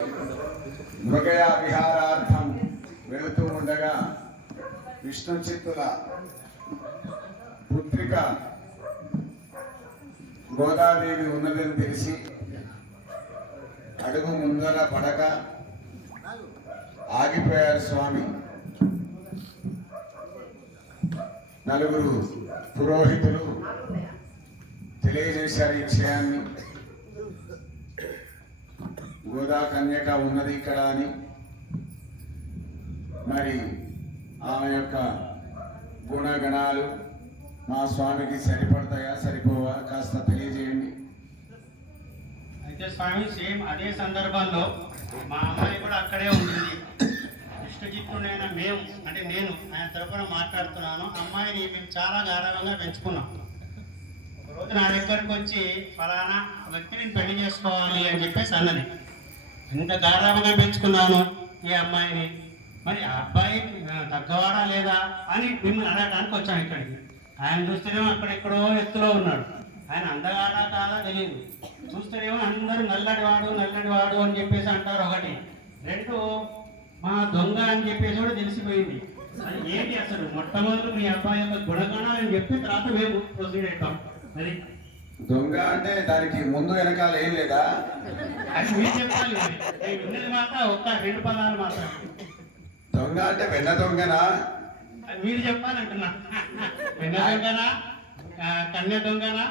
మృగయ విహారార్థం వెళుతూ ఉండగా విష్ణు చిత్తుల పుత్రిక గోదాదేవి ఉన్నదని తెలిసి అడుగు ముందర పడక ఆగిపోయారు స్వామి. నలుగురు పురోహితులు తెలియజేశారు ఈ విషయాన్ని. గోదా కన్యక ఉన్నది ఇక్కడ అని. మరి ఆమె యొక్క గుణగణాలు మా స్వామికి సరిపడతాయా సరిపోవా కాస్త తెలియజేయండి. అయితే స్వామి సేమ్ అదే సందర్భంలో మా అమ్మాయి కూడా అక్కడే ఉంటుంది. ఇష్టజిత్తుడైన మేము అంటే నేను ఆయన తరపున మాట్లాడుతున్నాను. అమ్మాయిని మేము చాలా గాఢంగా పెంచుకున్నాం. ఒకరోజు నా దగ్గరకు వచ్చి ఫలానా వ్యక్తిని పెళ్లి చేసుకోవాలి అని చెప్పేసి అన్నది. ఎంత గాఢంగా పెంచుకున్నాను ఈ అమ్మాయిని, మరి ఆ అబ్బాయి తగ్గవాడా లేదా అని మిమ్మల్ని అడగడానికి వచ్చాను ఇక్కడికి. ఆయన చూస్తేనేమో అక్కడెక్కడో ఎత్తులో ఉన్నాడు. ఆయన అందగాడా కాదా తెలియదు. చూస్తేనేమో అందరూ నల్లడివాడు అని చెప్పేసి అంటారు. ఒకటి రెండు మా దొంగ అని చెప్పేసి కూడా తెలిసిపోయింది. అది ఏంటి అసలు మొట్టమొదటి మీ అబ్బాయి యొక్క గుణగణాలని చెప్పి తర్వాత మేము ప్రొసీడ్ అవుతాం. మరి దొంగ అంటే దానికి ముందు వెనకాల ఏం లేదా? అది మీరు చెప్పాలి. నేను ఉన్నది మాత్రం ఒక్క రెండు పదాలు మాత్రం. దొంగ అంటే వెన్న దొంగనా? మీరు చెప్పాలంటున్నా. వెన్న దొంగనా కన్య దొంగనా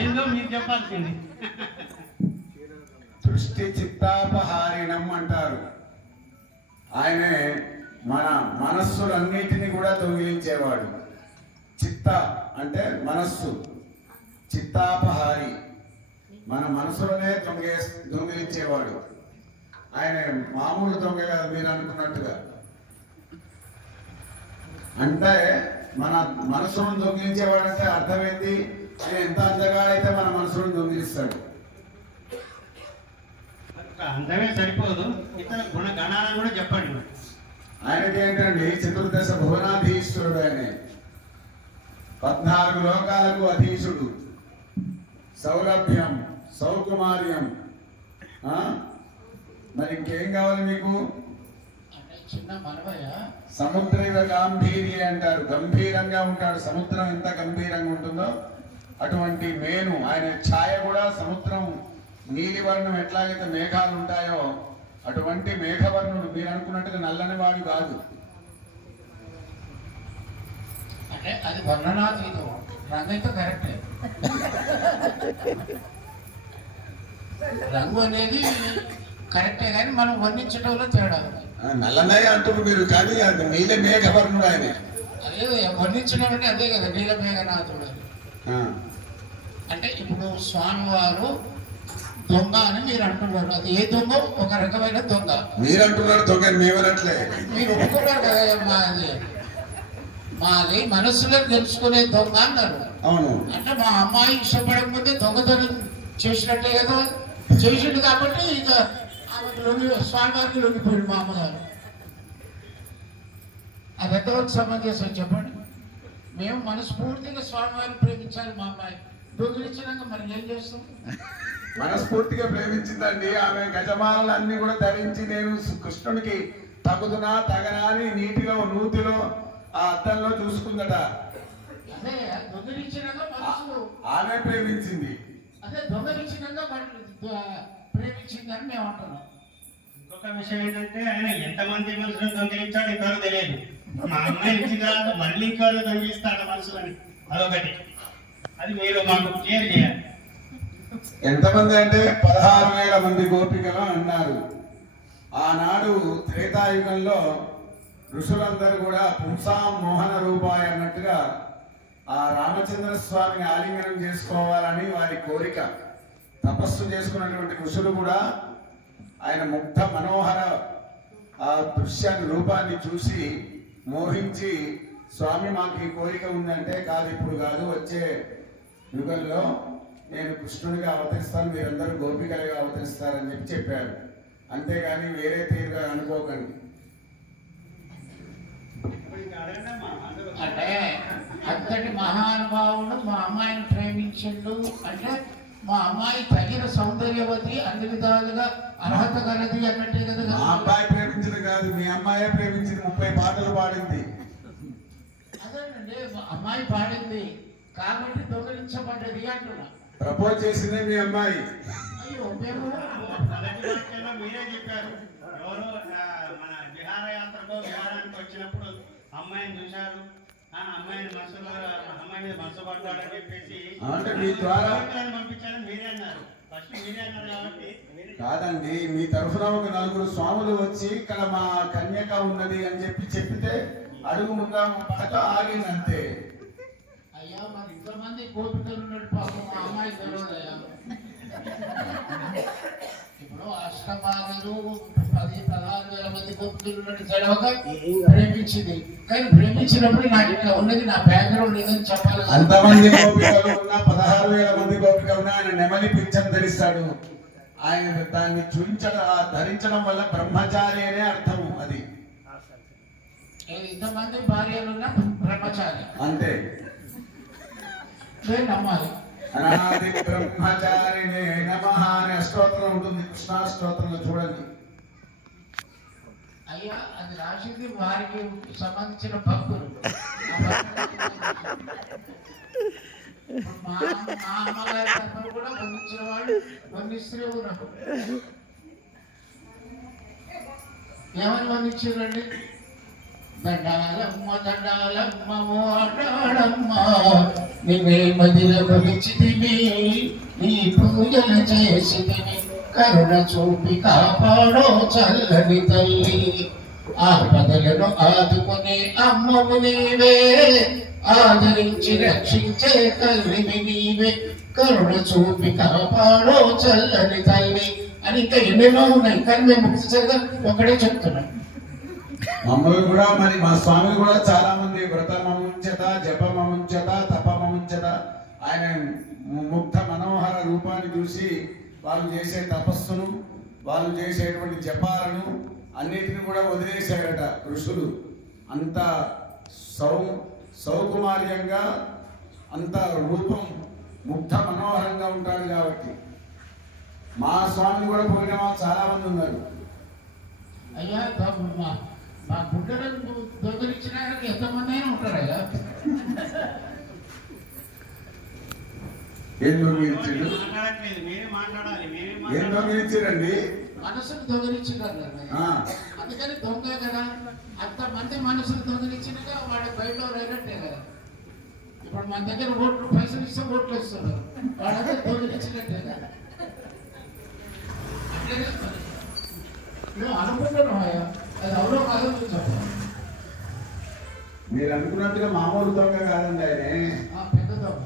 ఏందో మీరు చెప్పాల్సింది. దృష్టి చిత్తాపహారిణం అంటారు. ఆయనే మన మనస్సులన్నిటినీ కూడా దొంగిలించేవాడు. చిత్త అంటే మనస్సు, చిత్తాపహారి మన మనసులోనే దొంగిలించేవాడు. ఆయన మామూలు దొంగ కాదు మీరు అనుకున్నట్టుగా. అంటే మన మనసును దొంగిలించేవాడంటే అర్థమైంది. ఆయన ఎంత అందగాడైతే మన మనసును దొంగిలిస్తాడు. అందమే సరిపోదు, ఇతర గుణగణాలను కూడా చెప్పండి. ఆయనకి ఏంటండి చతుర్దశ భువనాధీశ్వరుడు. ఆయన 14 లోకాలకు అధీశుడు. సౌలభ్యం, సౌకుమార్యం. మరి ఇంకేం కావాలి మీకు? సముద్ర గాంభీర్య అంటారు. గంభీరంగా ఉంటాడు. సముద్రం ఎంత గంభీరంగా ఉంటుందో అటువంటి మేను. ఆయన ఛాయ కూడా సముద్రం నీలివర్ణం ఎట్లాగైతే మేఘాలు ఉంటాయో అటువంటి మేఘవర్ణుడు. మీరు అనుకున్నట్టుగా నల్లని వాడు కాదు. అంటే అది వర్ణనాతీతం. రంగైతే కరెక్టే. రంగు అనేది కరెక్టే కానీ మనం వర్ణించడంలో తేడా. నల్లనయ్య అంటున్నారు మీరు, కానీ అది నీల మేఘవర్ణుడు ఆయన. అదే వర్ణించడం అంటే అదే కదా నీల మేఘనాథుడు. అంటే ఇప్పుడు స్వామివారు దొంగ అని మీరు అంటున్నారు. అది ఏ దొంగ? ఒక రకమైన దొంగ. మీరు అంటున్నారు దొంగ, మేమనట్లే. మీరు ఒప్పుకున్నారు కదా మాది మనసులో తెలుసుకునే దొంగ అన్నారు. అవును. అంటే మా అమ్మాయి ఇష్టపడక ముందే దొంగతనం చేసినట్టే కదా. చేసిండు కాబట్టి ఇక ఆమెకు స్వామివారికి లొంగిపోయాడు మా అమ్మగారు. అది ఎంతవరకు సమంజసం చెప్పండి? మేము మనస్ఫూర్తిగా స్వామివారిని ప్రేమించాలి. మా అమ్మాయి దొంగిలించినాక మరి ఏం చేస్తాం? మనస్ఫూర్తిగా ప్రేమించిందండి. ఆమె గజమాలన్నీ కూడా ధరించి నేను కృష్ణునికి తగుదునా తగనా అని నీటిలో నూతిలో ఆ అద్దంలో చూసుకుందట. అదే దొంగిలించినాక మనసు ఆమె ప్రేమించింది. అదే దొంగిలించినాక ప్రేమించిందని మేము అంటున్నాం. ఇంకొక విషయం ఏంటంటే ఆయన ఎంతమంది మనుషులను దొంగిలించాడు ఇంతవరకు తెలియదు. మా అమ్మాయి ఇచ్చిన తర్వాత మళ్ళీ ఇంకా దొంగిలిస్తాడు మనుషులని. అదొకటి. అది మీరు మాకు క్లియర్ చేయాలి. ఎంతమంది అంటే 16,000 మంది గోపికలు అన్నారు. ఆనాడు త్రేతాయుగంలో ఋషులందరూ కూడా పుంసాం మోహన రూపాయ అన్నట్టుగా ఆ రామచంద్ర స్వామిని ఆలింగనం చేసుకోవాలని వారి కోరిక. తపస్సు చేసుకున్నటువంటి ఋషులు కూడా ఆయన ముగ్ధ మనోహర ఆ దృశ్యాన్ని రూపాన్ని చూసి మోహించి స్వామి మాకు ఈ కోరిక ఉందంటే, కాదు ఇప్పుడు కాదు వచ్చే యుగంలో నేను కృష్ణుడిగా అవతరిస్తాను, మీరందరూ గోపికలుగా అవతరిస్తారని చెప్పారు. అంతేగాని వేరే తీరుగా అనుకోకండి. అంటే అంతటి మహానుభావుడు మా అమ్మాయిని ప్రేమించిండు అంటే మా అమ్మాయి తగిన సౌందర్యవతి, అన్ని విధాలుగా అర్హత కలది అన్నట్టే కదా. మా అబ్బాయి ప్రేమించింది కాదు, మీ అమ్మాయే ప్రేమించింది. 30 పాటలు పాడింది. అదేనండి, మా అమ్మాయి పాడింది కాబట్టి దొంగలించబడ్డది అంటున్నా. ప్రపోజ్ చేసిందే మీ అమ్మాయి. అయ్యో మేము మొదటి వాక్యంలో మీరే చెప్పారు. ఎవరో మన విహారానికి వచ్చినప్పుడు అమ్మాయిని చూశారు, అమ్మాయి మీద మనసు పడ్డాడని చెప్పేసి అంటే మీ ద్వారా పంపించారని మీరే అన్నారు. ఫస్ట్ మీరే అన్నారు కాబట్టి కాదండి, మీ తరఫున ఒక 4 స్వాములు వచ్చి ఇక్కడ మా కన్యక ఉన్నది అని చెప్తే అడుగు ముందాము పాట ఆగింది అంతే. అయ్యా మరి ఇంతమంది గోపికలు ఉన్నాడు పాపం, మా అమ్మాయి తెలియదయ్యా. ఇప్పుడు అష్టభాగలు 10-16 వేల మంది గోపికలు ఉన్నట్టు తెలవక ప్రేమించింది. కానీ ప్రేమించినప్పుడు నాకు ఇట్లా ఉన్నది, నా బ్యాక్గ్రౌండ్ లేదని చెప్పాలి. అంతమంది గోపికలు ఉన్నా 16,000 మంది గోపికలు ఉన్నా ఆయన నెమలి పింఛం ధరిస్తాడు. ఆయన దాన్ని ధరించడం వల్ల బ్రహ్మచారి అనే అర్థము. అది ఇంతమంది భార్యలున్న బ్రహ్మచారి అంతే. నేను నమ్మాలి. అనాది బ్రహ్మచారిణే నమః అనే స్తోత్రం ఉంటుంది కృష్ణాష్టోత్రంలో, చూడండి. అయ్యా అది రాసింది వారికి సంబంధించిన భక్తులు. మా అమ్మగారి తరఫున కూడా బంధించిన వాళ్ళు బంధిస్తూనే ఉన్నారు. ఏమని బంధించారండి? దండాలమ్మ దండాలమ్మ ఓ అడ్డాడమ్మ, నిన్నే మదిలో కొలిచితివి, నీ పూజలు చేసితివి, కరుణ చూపి కాపాడో చల్లని తల్లి, ఆపదలను ఆదుకునే అమ్మవు నీవే, ఆదరించి రక్షించే తల్లివి నీవే, కరుణ చూపి కాపాడో చల్లని తల్లి అని ఇంకా ఎన్నెన్నో ఉన్నాయి. కానీ మేము ముఖ్యంగా ఒకటే చెప్తున్నాం. మమ్మల్ని కూడా మరి మా స్వామి కూడా చాలా మంది వ్రతమముంచత, జపమముంచత, తపమముంచత ఆయన ముగ్ధ మనోహర రూపాన్ని చూసి వాళ్ళు చేసే తపస్సును, వాళ్ళు చేసేటువంటి జపాలను అన్నిటిని కూడా వదిలేశారట ఋషులు. అంత సౌకుమార్యంగా, అంత రూపం ముగ్ధ మనోహరంగా ఉంటాడు కాబట్టి. మా స్వామి కూడా పోయిన వాళ్ళు చాలా మంది ఉన్నారు. అయ్యా మా గుడ్డలను దొంగలించిన ఎంతమంది అయినా ఉంటారయ్యా. ఏం దొంగిలించారు? మాట్లాడట్లేదు, మీరే మాట్లాడాలి. ఏం దొంగిలించారండి? మనసును దొంగలించారు. అందుకని దొంగ కదా, అంతమంది మనసును దొంగలించినగా వాడు బయట రైనట్టే కదా. ఇప్పుడు మన దగ్గర ఓట్లు పైసలు ఇస్తే ఓట్లు ఇస్తున్నారు, వాళ్ళంతా దొంగలించినట్టే కదా. నువ్వు అనుకుంటున్నావా? అది ఎవరో కాదో చూసావు. మీరు అనుకున్నట్టుగా మామూలు దొంగ కాదండి ఆయన, పెద్ద దొంగ.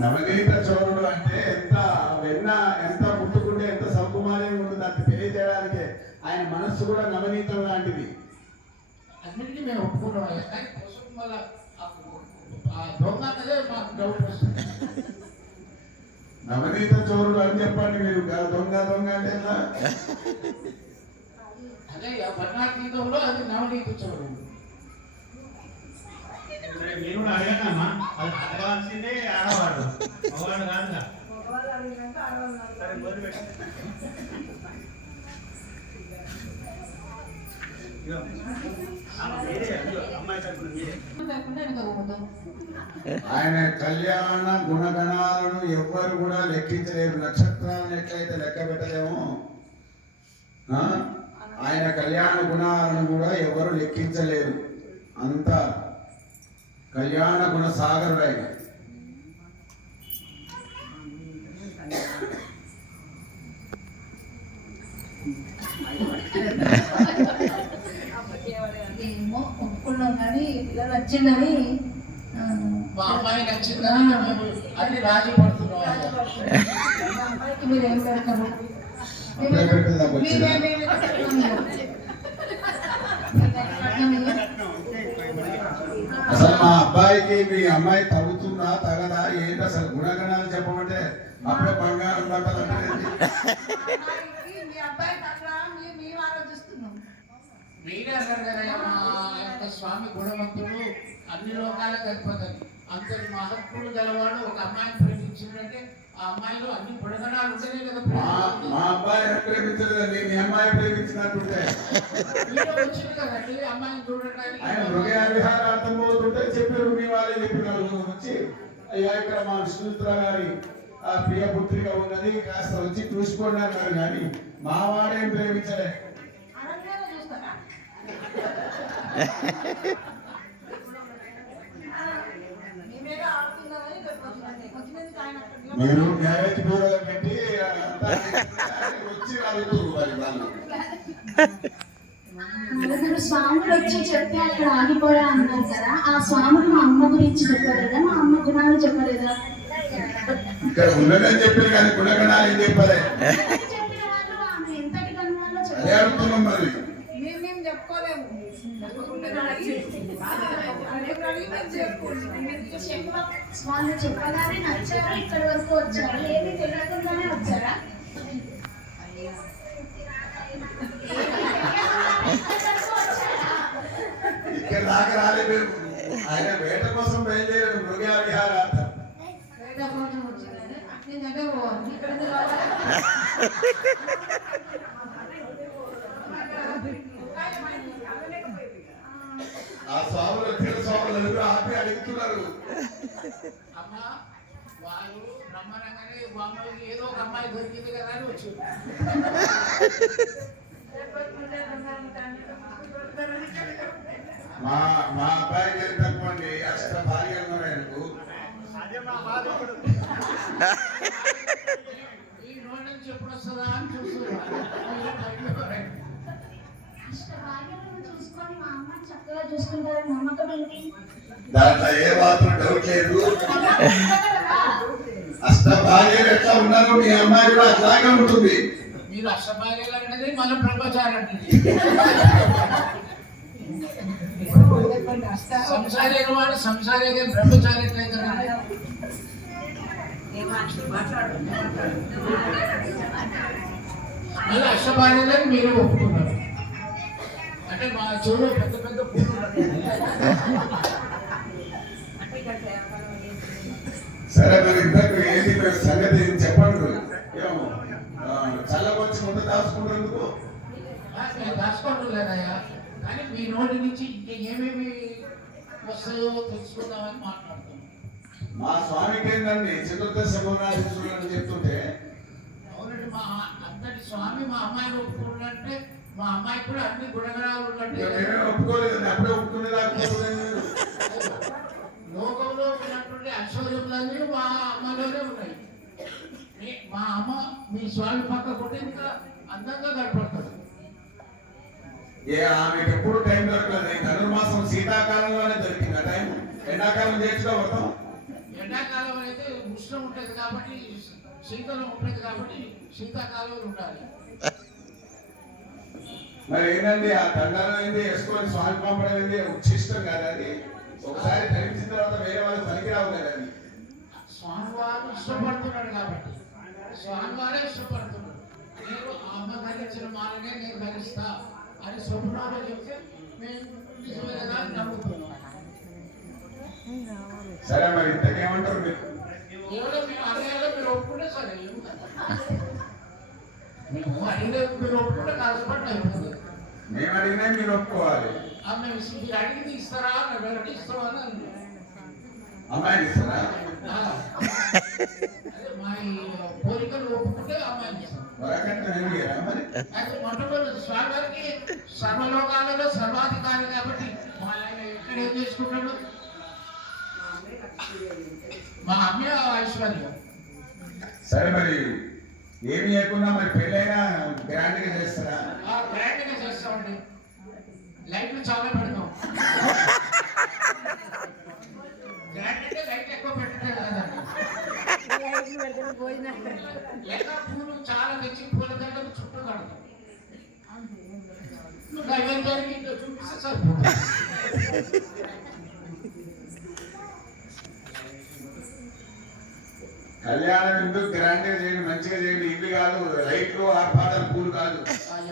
నవనీత చోరుడు అంటే ఎంత ముట్టుకుంటే ఎంత సౌకుమార్యంగా ఉంటుంది అది తెలియజేయడానికి. ఆయన మనస్సు కూడా నవనీతం లాంటిది. అన్నింటినీ మేము ఒప్పుకున్నాం. కానీ కోసం వల్ల ఆ దొంగ అన్నదే మాకు డౌట్ వస్తుంది. నవనీత చోరుడు అని చెప్పండి మీరు. దొంగ అంటే ఎలా? అదే వర్ణాతీతంలో అది నవనీత చోరుడు. మీరు కూడా అడగమ్మా, అది అడగాల్సిందే ఆడవాడు, మగవాడు కాదుగా. ఆయన కళ్యాణ గుణగణాలను ఎవ్వరు కూడా లెక్కించలేరు. నక్షత్రాలను ఎట్లయితే లెక్క పెట్టలేమో ఆయన కళ్యాణ గుణాలను కూడా ఎవరు లెక్కించలేరు. అంత కళ్యాణ గుణ సాగరుడు ఆయన. ఏమో ఒప్పుకున్నాం కానీ పిల్లలు వచ్చిందని మా అమ్మాయి నచ్చిందని అన్ని రాజీ పడుతున్నాం. మా అమ్మాయికి మీరు ఏం పెడతారు? అసలు మా అబ్బాయికి మీ అమ్మాయి తగ్గుతుందా తగదా ఏంటి అసలు? గుణగణాలు చెప్పమంటే అప్పుడే బంగారం బట్టలు అంటే మీ అబ్బాయి తగ్గ మేము ఆలోచిస్తున్నాం. మీరే అన్నారు కదా మా యొక్క స్వామి గుణవంతుడు, అన్ని లోకాలకు అధిపతి, అంతటి మహత్తుడు గలవాడు. ఒక అమ్మాయిని ప్రేమించిందంటే ఆ అమ్మాయిలో అన్ని గుణగణాలు ఉంటేనే కదా మా అబ్బాయి ప్రేమించలేదండి, మీ అమ్మాయి ప్రేమించినట్టుంటే వచ్చింది కదండి అమ్మాయిని చూడటానికి. ఆయన హృదయ విహారార్థం పోతుంటే చెప్పారు, మీ వాళ్ళే చెప్పినారు వచ్చి, అయ్యా ఇక్కడ మా విష్ణుత్ర గారి ఆ ప్రియ పుత్రిక ఉన్నది, కాస్త వచ్చి చూసుకోండి అన్నారు. కానీ మా వాడేం ప్రేమించలే. అనంతరం చూస్తారా? మేమేదో ఆడుతున్నామని ఇక్కడికి వచ్చినట్టే. కొంతమందికి ఆయన అక్కడ మీరు మ్యారేజ్ బ్యూరోలో పెట్టి అంతా వచ్చి అడుగుతారు మరి వాళ్ళు. నలుగురు స్వాములు వచ్చి చెప్తే అక్కడ ఆగిపోయా అన్నారు కదా, ఆ స్వాములు మా అమ్మ గురించి చెప్పలేదా, మా అమ్మ గుణాలు చెప్పలేదా? ఇక్కడ ఉన్నదని చెప్పారు కానీ గుణగణాలు ఏం చెప్పలే. చెప్పిన వాళ్ళు ఆమె ఎంతటి గణాల్లో అదే చెప్పలేదు. అడుగుతున్నాం మరి. మేము చెప్పుకోలేము. వాళ్ళు చెప్పగానే నచ్చారు, ఇక్కడి వరకు వచ్చారు, ఏమీ తెలియకుండానే వచ్చారా? ఇక్కడ దాకా రాలేదు. ఆయన వేట కోసం బయలుదేరాడు మృగ విహారార్థం. ఆ స్వాములు తిరు స్వాములు ఆపి అడుగుతున్నారు. అమ్మ వాళ్ళు రమ్మనగానే వాళ్ళకి ఏదో ఒక అమ్మాయి దొరికింది కదా అని వచ్చి మా అబ్బాయి గారు తక్కువండి, అష్ట భార్య ఉన్నారు ఆయనకు. ఈ నోటి నుంచి ఎప్పుడు వస్తుందా అని చూస్తున్నారు. అష్టభాగ్యాలను చూసుకొని మా అమ్మ చక్కగా చూసుకుంటారని నమ్మకం ఏంటి? దాంట్లో ఏ మాత్రం డౌట్ లేదు. అష్ట భార్యలు ఎట్లా ఉన్నారో మీ అమ్మాయి కూడా అట్లాగే ఉంటుంది. మీరు అష్టభాగ్యాలు అనేది మన బ్రహ్మచారి సంసారి వాడు సంసారి బ్రహ్మచారి ఎట్లయితే మీరు అష్టభాగ్యాలని మీరు ఒప్పుకున్నారు అంటే మా చెవులో పెద్ద పెద్ద పూలు సరే మరి ఇంతకు ఏంటి మరి సంగతి చెప్పండి. ఏమో చల్లకొచ్చి ముందు దాచుకుంటేందుకు దాచుకోవట్లేదయ్యా, కానీ మీ నోటి నుంచి ఇంకా ఏమేమి వస్తాయో తెలుసుకుందామని మాట్లాడుతున్నాం. మా స్వామికి ఏంటండి చతుర్దశ గుణాలు అని చెప్తుంటే, అవునండి మా అంతటి స్వామి మా అమ్మాయిని ఒప్పుకున్నట్టే మా అమ్మాయి కూడా అన్ని గుణగణాలు ఉన్నట్టే. మేమే ఒప్పుకోలేదండి, అప్పుడే ఒప్పుకునేదాకా లోకంలో ఉన్నటువంటి ఐశ్వర్యములన్నీ మా అమ్మలోనే ఉన్నాయి. మా అమ్మ మీ స్వామి పక్క కొట్టి ఇంకా అందంగా కనపడుతుంది. ఆమెకు ఎప్పుడు టైం దొరకలేదు. ధనుర్మాసం శీతాకాలంలోనే దొరికింది ఆ టైం. ఎండాకాలం చేర్చుకో వస్తాం. ఎండాకాలం అయితే ఉష్ణం ఉంటుంది కాబట్టి శీతలం ఉంటుంది కాబట్టి శీతాకాలంలో ఉండాలి. మరి ఏంటండి ఆ దండాలు ఏంది వేసుకొని స్వామి పంపడం ఏంది ఉచ్చిష్టం కదా అది. ఒకసారి ధరించిన తర్వాత వేరే వాళ్ళు పనికిరావు కదా అది. స్వామివారు ఇష్టపడుతున్నాడు కాబట్టి స్వామివారే ఇష్టపడుతున్నాడు. నేను అమ్మ ధరించిన మాలనే నేను ధరిస్తా అని స్వప్నంలో చెప్తే మేము నిజమే కదా అని నమ్ముతున్నాం. సరే మరి ఇంతకేమంటారు మీరు? ఏదో మేము అడిగేలో మీరు ఒప్పుకుంటే సరే, మేము అడిగేది మీరు ఒప్పుకుంటే కష్టపడి అయిపోతుంది. మేము అడిగినా మీరు ఒప్పుకోవాలి. ఆమె మీరు అడిగింది ఇస్తారా అని వెంటనే ఇస్తావా అని అన్నాడు. అమ్మాయిని ఇస్తారా? అదే మా ఈ కోరికలు ఒప్పుకుంటే అమ్మాయిని ఇస్తాం. వరకంటే వెలిగారా మరి? అయితే మొట్టమొదటి స్వామివారికి సర్వలోకాలలో సర్వాధికారి కాబట్టి మా ఆయన ఎక్కడ ఏం చేసుకుంటాడు? మా అమ్మే ఐశ్వర్యం. సరే మరి ఏమి చేయకుండా మరి పెళ్ళైనా గ్రాండ్ గా చేస్తారా? గ్రాండ్ గా చేస్తామండి. లైట్లు చాలా పెడతాం. గ్రాండ్ అంటే లైట్ ఎక్కువ పెట్టలేదు కదా. ఎక్కడ పూలు చాలా తెచ్చి పూల దగ్గర చుట్టూ కడతాం. నైవేద్యానికి ఇంట్లో చూపిస్తే సరిపోతుంది. కళ్యాణం ఎందుకు గ్రాండ్ గా చేయండి, మంచిగా చేయండి. ఇల్లు కాదు, లైట్లు ఆర్పాటాలు పూలు కాదు.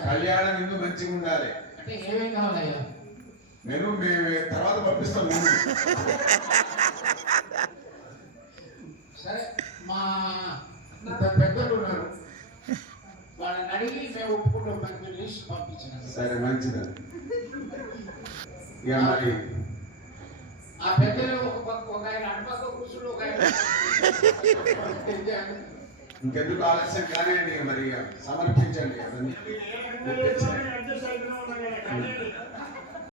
కళ్యాణం ఎందుకు మంచిగా ఉండాలి. అంటే ఏమేం కావాలయ్యా? నేను మీ తర్వాత పంపిస్తాం నేను. సరే, మా ఇద్దరు పెద్దలు ఉన్నారు, వాళ్ళని అడిగి మేము ఒప్పుకుంటాం, మనకి లిస్ట్ పంపించినాం. సరే మంచిదండి. ఇక మరి ఆ పెద్దలు ఒక ఆయన అటుపక్క కూర్చుని ఒక ఆయన ఇంకెందుకు ఆలస్యం కానివ్వండి, మరి ఇక సమర్పించండి అవన్నీ.